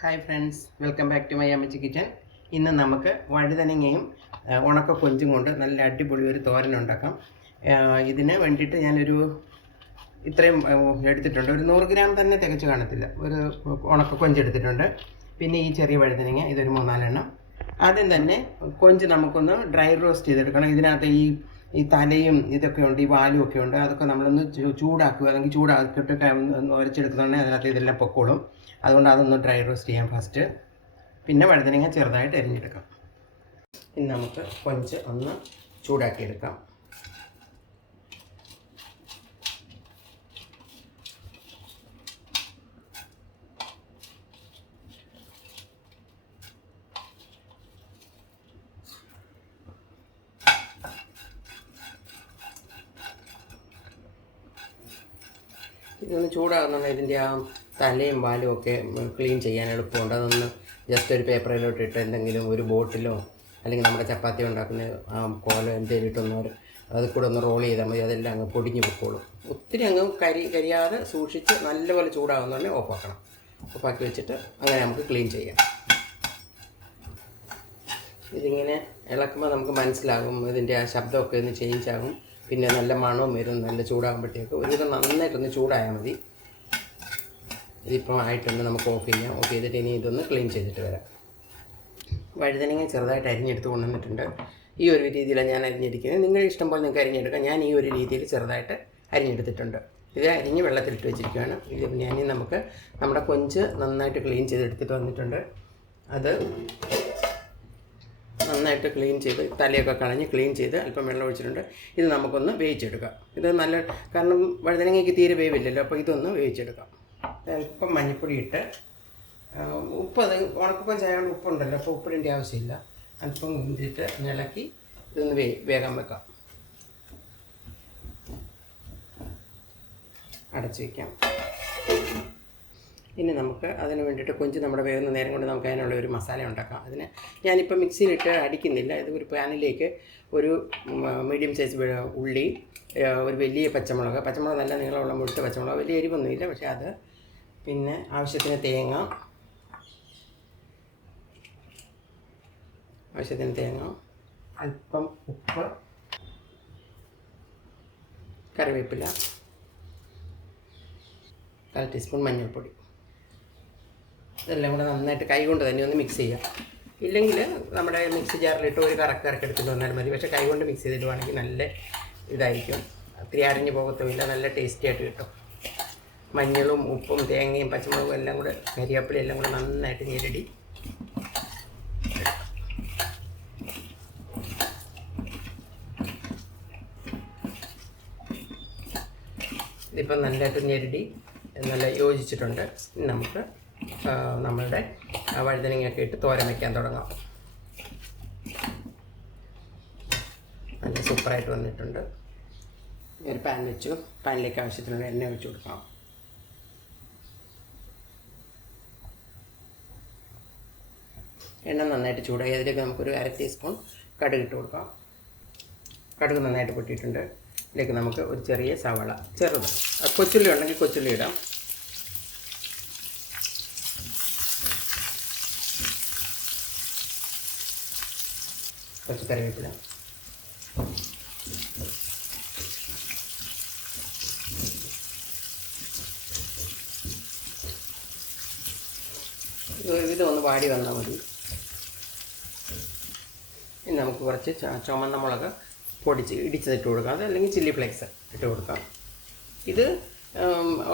Hi friends welcome back to my Ammachi kitchen ഇന്ന് നമുക്ക് വഴുതനങ്ങയും ഉണക്ക കൊഞ്ചും കൊണ്ട് നല്ല അടിപൊളി ഒരു തോരൻ ഉണ്ടാക്കാം. ഇതിന് വേണ്ടിയിട്ട് ഞാനൊരു ഇത്രയും എടുത്തിട്ടുണ്ട്. ഒരു നൂറ് ഗ്രാം തന്നെ തികച്ച് കാണത്തില്ല. ഒരു ഉണക്ക കൊഞ്ച് എടുത്തിട്ടുണ്ട്. പിന്നെ ഈ ചെറിയ വഴുതനങ്ങ ഇതൊരു മൂന്നാലെണ്ണം. ആദ്യം തന്നെ കൊഞ്ച് നമുക്കൊന്ന് ഡ്രൈ റോസ്റ്റ് ചെയ്തെടുക്കണം. ഇതിനകത്ത് ഈ ഈ തലയും ഇതൊക്കെ ഉണ്ട് ഈ വാലും ഒക്കെ ഉണ്ട്. അതൊക്കെ നമ്മളൊന്ന് ചൂടാക്കുക. അല്ലെങ്കിൽ ചൂടാക്കിയിട്ട് ഉരച്ചെടുക്കുന്നുണ്ടെങ്കിൽ അതിനകത്ത് ഇതെല്ലാം പൊക്കോളും. അതുകൊണ്ട് അതൊന്ന് ഡ്രൈ റോസ്റ്റ് ചെയ്യാം ഫസ്റ്റ് പിന്നെ വഴുതനങ്ങ ചെറുതായിട്ട് എരിഞ്ഞെടുക്കാം ഇനി നമുക്ക് കൊഞ്ച് ഒന്ന് ചൂടാക്കിയെടുക്കാം. ഇതൊന്ന് ചൂടാകുന്നുണ്ട് ഇതിന്റെ ആ തലയും വാലും ഒക്കെ ക്ലീൻ ചെയ്യാൻ എളുപ്പമുണ്ട് അതൊന്ന് ജസ്റ്റ് ഒരു പേപ്പറിലോട്ട് ഇട്ട് എന്തെങ്കിലും ഒരു ബോട്ടിലോ അല്ലെങ്കിൽ നമ്മുടെ ചപ്പാത്തി ഉണ്ടാക്കുന്ന ആ കോലോ എന്തെങ്കിലും ഇട്ടൊന്ന് അത് കൂടെ ഒന്ന് റോൾ ചെയ്താൽ മതി. അതെല്ലാം അങ്ങ് പൊടിഞ്ഞു പൊക്കോളും. ഒത്തിരി അങ്ങ് കരി കരിയാതെ സൂക്ഷിച്ച് നല്ലപോലെ ചൂടാകുന്നുണ്ടെങ്കിൽ ഓഫാക്കണം ഓഫാക്കി വെച്ചിട്ട് അങ്ങനെ നമുക്ക് ക്ലീൻ ചെയ്യാം. ഇതിങ്ങനെ ഇളക്കുമ്പോൾ നമുക്ക് മനസ്സിലാകും. ഇതിന്റെ ആ ശബ്ദമൊക്കെ ഒന്ന് ചേഞ്ച് ആകും. പിന്നെ നല്ല മണവും വരും. നല്ല ചൂടാകുമ്പോഴത്തേക്ക് ഒരുവിധം നന്നായിട്ടൊന്ന് ചൂടായാൽ മതി. ഇതിപ്പോൾ ആയിട്ടുണ്ട് നമുക്ക് ഓഫ് ചെയ്യാം. ഓഫ് ചെയ്തിട്ട് ഇനി ഇതൊന്ന് ക്ലീൻ ചെയ്തിട്ട് വരാം. വഴുതനങ്ങ ചെറുതായിട്ട് അരിഞ്ഞെടുത്ത് കൊണ്ടുവന്നിട്ടുണ്ട്. ഈ ഒരു രീതിയിലാണ് ഞാൻ അരിഞ്ഞിരിക്കുന്നത്. നിങ്ങൾ ഇഷ്ടം പോലെ നിങ്ങൾക്ക് അരിഞ്ഞെടുക്കാം. ഞാൻ ഈ ഒരു രീതിയിൽ ചെറുതായിട്ട് അരിഞ്ഞെടുത്തിട്ടുണ്ട്. ഇത് അരിഞ്ഞ് വെള്ളത്തിലിട്ട് വെച്ചിരിക്കുകയാണ്. ഇത് ഞാൻ നമുക്ക് നമ്മുടെ കൊഞ്ച് നന്നായിട്ട് ക്ലീൻ ചെയ്തെടുത്തിട്ട് വന്നിട്ടുണ്ട്. അത് നന്നായിട്ട് ക്ലീൻ ചെയ്ത് തലയൊക്കെ കളഞ്ഞ് ക്ലീൻ ചെയ്ത് അല്പം വെള്ളം ഒഴിച്ചിട്ടുണ്ട്. ഇത് നമുക്കൊന്ന് വേവിച്ചെടുക്കാം. ഇത് നല്ല കാരണം വഴുതനങ്ങയ്ക്ക് തീരെ വേവില്ലല്ലോ അപ്പോൾ ഇതൊന്ന് വേവിച്ചെടുക്കാം. അല്പം മഞ്ഞപ്പൊടി ഇട്ട് ഉപ്പ് അത് ഉണക്കപ്പം ചായകൊണ്ട് ഉപ്പുണ്ടല്ലോ അപ്പോൾ ഉപ്പിടേണ്ട ആവശ്യമില്ല. അല്പം ഇട്ടിട്ട് ഇളക്കി ഇതൊന്ന് വേ വേഗം വെക്കാം. അടച്ചു വയ്ക്കാം ഇനി നമുക്ക് അതിന് വേണ്ടിയിട്ട് കൊഞ്ച് നമ്മുടെ വേഗം നേരം കൊണ്ട് നമുക്ക് അതിനുള്ള ഒരു മസാല ഉണ്ടാക്കാം. അതിന് ഞാനിപ്പോൾ മിക്സിയിലിട്ട് അടിക്കുന്നില്ല. ഇത് ഒരു പാനിലേക്ക് ഒരു മീഡിയം സൈസ് ഉള്ളി ഒരു വലിയ പച്ചമുളക്. പച്ചമുളക് നല്ല നീളമുള്ള മുഴുത്ത പച്ചമുളക്. വലിയ എരിവൊന്നുമില്ല. പക്ഷേ അത് പിന്നെ ആവശ്യത്തിന് തേങ്ങ. ആവശ്യത്തിന് തേങ്ങ. അല്പം ഉപ്പ്. കറിവേപ്പില. കാൽ ടീസ്പൂൺ മഞ്ഞൾപ്പൊടി. ഇതെല്ലാം കൂടെ നന്നായിട്ട് കൈകൊണ്ട് തന്നെ ഒന്ന് മിക്സ് ചെയ്യാം. ഇല്ലെങ്കിൽ നമ്മുടെ മിക്സി ജാറിലിട്ട് ഒരു കറക്ക് കറക്കെടുത്തിട്ട് വന്നാൽ മതി. പക്ഷേ കൈകൊണ്ട് മിക്സ് മിക്സ് ചെയ്തിടുവാണെങ്കിൽ നല്ല ഇതായിരിക്കും. ഒത്തിരി അരിഞ്ഞു പോകത്തുമില്ല. നല്ല ടേസ്റ്റി ആയിട്ട് കിട്ടും. മഞ്ഞളും ഉപ്പും തേങ്ങയും പച്ചമുളകും എല്ലാം കൂടെ കരിയാപ്പിളി എല്ലാം കൂടെ നന്നായിട്ട് ഞെരടി. ഇതിപ്പം നല്ലതായിട്ട് ഞെരടി. നല്ല യോജിച്ചിട്ടുണ്ട്. നമുക്ക് നമ്മളുടെ വഴുതനങ്ങയൊക്കെ ഇട്ട് തോരൻ വയ്ക്കാൻ തുടങ്ങാം. നല്ല സൂപ്പറായിട്ട് വന്നിട്ടുണ്ട്. ഒരു പാൻ വെച്ചു. പാനിലേക്ക് ആവശ്യത്തിനുള്ള എണ്ണ ഒഴിച്ച് കൊടുക്കാം. എണ്ണ നന്നായിട്ട് ചൂടായി. അതിലേക്ക് നമുക്കൊരു അര ടീസ്പൂൺ കടുക് ഇട്ട് കൊടുക്കാം. കടുക് നന്നായിട്ട് പൊട്ടിയിട്ടുണ്ട്. ഇതിലേക്ക് നമുക്ക് ഒരു ചെറിയ സവാള ചെറുത്. കൊച്ചുള്ളി ഉണ്ടെങ്കിൽ കൊച്ചുള്ളി ഇടാം. കുറച്ച് കറിവേപ്പില. ഇതൊന്ന് വാടി വന്നാൽ മതി. ഇനി നമുക്ക് കുറച്ച് ചുമന്ന മുളക് പൊടിച്ച് ഇടിച്ചതിട്ട് കൊടുക്കാം. അല്ലെങ്കിൽ ചില്ലി ഫ്ലേക്സ് ഇട്ട് കൊടുക്കാം. ഇത്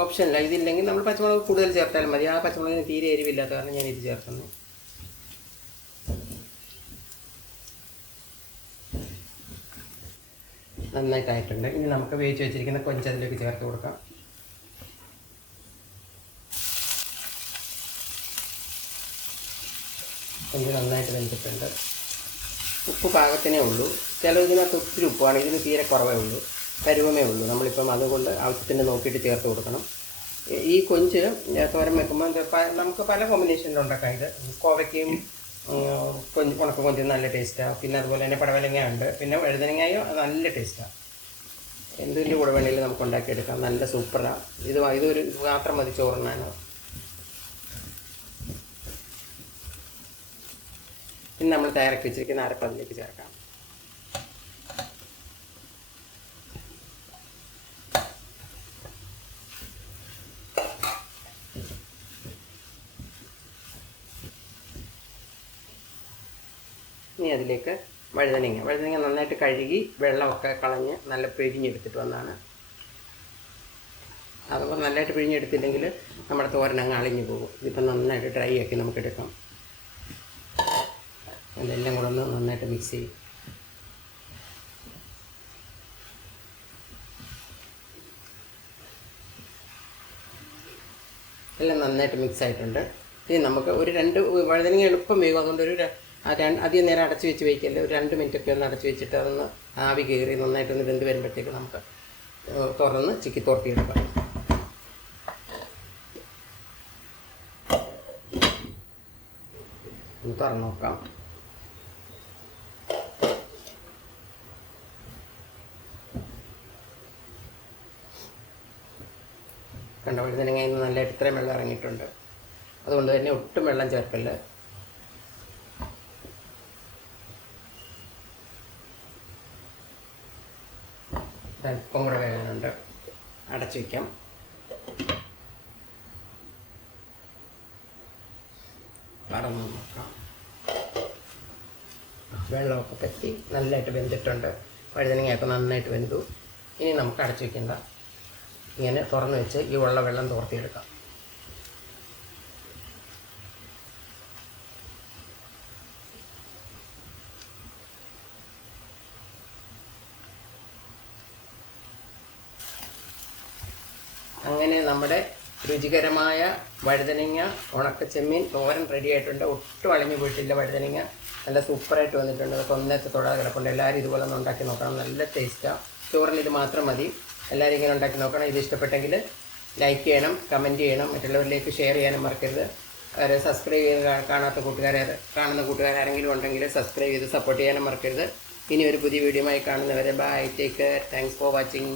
ഓപ്ഷനില്ല ഇതില്ലെങ്കിൽ നമ്മൾ പച്ചമുളക് കൂടുതൽ ചേർത്താലും മതി. ആ പച്ചമുളകിന് തീരെ എരിവില്ലാത്ത കാരണം ഞാൻ ഇത് ചേർക്കുന്നത് നന്നായിട്ടായിട്ടുണ്ട്. ഇനി നമുക്ക് വേവിച്ച് വെച്ചിരിക്കുന്ന കൊഞ്ചതിലേക്ക് ചേർത്ത് കൊടുക്കാം. കൊഞ്ച് നന്നായിട്ട് വെന്തിട്ടുണ്ട്. ഉപ്പ് പാകത്തിനേ ഉള്ളൂ. ചില ഇതിനകത്ത് ഒത്തിരി ഉപ്പാണ് ഇതിന് തീരെ കുറവേ ഉള്ളൂ. കരുവമേ ഉള്ളൂ. നമ്മളിപ്പം അതുകൊണ്ട് ആവശ്യത്തിന് നോക്കിയിട്ട് ചേർത്ത് കൊടുക്കണം. ഈ- കൊഞ്ച് തോരൻ വെക്കുമ്പോൾ നമുക്ക് പല കോമ്പിനേഷനിലും ഉണ്ടാക്കാം. ഇത് കോവയ്ക്കയും കൊഞ്ച് ഉണക്ക കൊഞ്ചും നല്ല ടേസ്റ്റാണ് പിന്നെ അതുപോലെ തന്നെ പടവലങ്ങ ഉണ്ട്. പിന്നെ വഴുതനങ്ങയും നല്ല ടേസ്റ്റാണ് എന്തിന്റെ കൂടെ വേണമെങ്കിലും നമുക്ക് ഉണ്ടാക്കിയെടുക്കാം. നല്ല സൂപ്പറാണ് ഇത് ഇതൊരു മാത്രം മതി ചോറിനാണ് ഇനി നമ്മൾ തയ്യാറാക്കി വെച്ചിരിക്കുന്ന അരപ്പ് അതിലേക്ക് ചേർക്കാം. ഇനി അതിലേക്ക് വഴുതനങ്ങ. വഴുതനങ്ങ നന്നായിട്ട് കഴുകി വെള്ളമൊക്കെ കളഞ്ഞ് നല്ല പിഴിഞ്ഞെടുത്തിട്ട് വന്നാണ്. അതുപോലെ നല്ലതായിട്ട് പിഴിഞ്ഞെടുത്തില്ലെങ്കിൽ നമ്മുടെ തോരനങ്ങ് അളിഞ്ഞു പോകും. ഇതിപ്പോൾ നന്നായിട്ട് ഡ്രൈ ആക്കി നമുക്ക് എടുക്കാം. അതെല്ലാം കൂടെ ഒന്ന് നന്നായിട്ട് മിക്സ് ചെയ്യും. എല്ലാം നന്നായിട്ട് മിക്സ് ആയിട്ടുണ്ട്. ഇനി നമുക്ക് ഒരു രണ്ട് വഴുതനങ്ങ എളുപ്പം വേഗം അതുകൊണ്ട് ഒരു അധികം നേരം അടച്ചു വെച്ച് വയ്ക്കല്ലേ ഒരു രണ്ട് മിനിറ്റ് ഒക്കെ ഒന്ന് അടച്ചു വെച്ചിട്ട് അതൊന്ന് ആവി കയറി നന്നായിട്ടൊന്ന് വെന്ത് വരുമ്പോഴത്തേക്ക് നമുക്ക് തുറന്ന് ചിക്കി തോർത്തിയെടുക്കാം. ഒന്ന് തുറന്ന് നോക്കാം. കണ്ട വഴുതനങ്ങയിൽ നിന്ന് നല്ല ഇത്രയും വെള്ളം ഇറങ്ങിയിട്ടുണ്ട്. അതുകൊണ്ട് തന്നെ ഒട്ടും വെള്ളം ചേർക്കല്ല. അല്പം കൂടെ വേകാനുണ്ട് അടച്ചു വയ്ക്കാം പറന്ന് നോക്കാം. വെള്ളമൊക്കെ പറ്റി നല്ലതായിട്ട് വെന്തിട്ടുണ്ട്. വഴുതനങ്ങയൊക്കെ നന്നായിട്ട് വെന്തു. ഇനി നമുക്ക് അടച്ചു വയ്ക്കണ്ട ഇങ്ങനെ തുറന്ന് വെച്ച് ഈ ഉള്ള വെള്ളം തോർത്തിയെടുക്കാം. അങ്ങനെ നമ്മുടെ രുചികരമായ വഴുതനങ്ങ ഉണക്ക ചെമ്മീൻ തോരൻ റെഡി ആയിട്ടുണ്ട്. ഒട്ടും അളിഞ്ഞു പോയിട്ടില്ല വഴുതനങ്ങ. നല്ല സൂപ്പറായിട്ട് വന്നിട്ടുണ്ട്. അതൊക്കെ ഒന്നത്തെ തൊടാതെ കിടപ്പുണ്ട്. എല്ലാവരും ഇതുപോലെ ഒന്ന് ഉണ്ടാക്കി നോക്കണം. നല്ല ടേസ്റ്റാണ് ചോറിന് ഇത് മാത്രം മതി. എല്ലാവരും ഇങ്ങനെ ഉണ്ടാക്കി നോക്കണം. ഇത് ഇഷ്ടപ്പെട്ടെങ്കിൽ ലൈക്ക് ചെയ്യണം കമന്റ് ചെയ്യണം. മറ്റുള്ളവരിലേക്ക് ഷെയർ ചെയ്യാനും മറക്കരുത്. അവരെ സബ്സ്ക്രൈബ് ചെയ്ത് കാണാത്ത കൂട്ടുകാരെ കാണുന്ന കൂട്ടുകാരെങ്കിലും ഉണ്ടെങ്കിൽ സബ്സ്ക്രൈബ് ചെയ്ത് സപ്പോർട്ട് ചെയ്യാനും മറക്കരുത്. ഇനി ഒരു പുതിയ വീഡിയോ ആയി കാണുന്നവരെ bye take care thanks for watching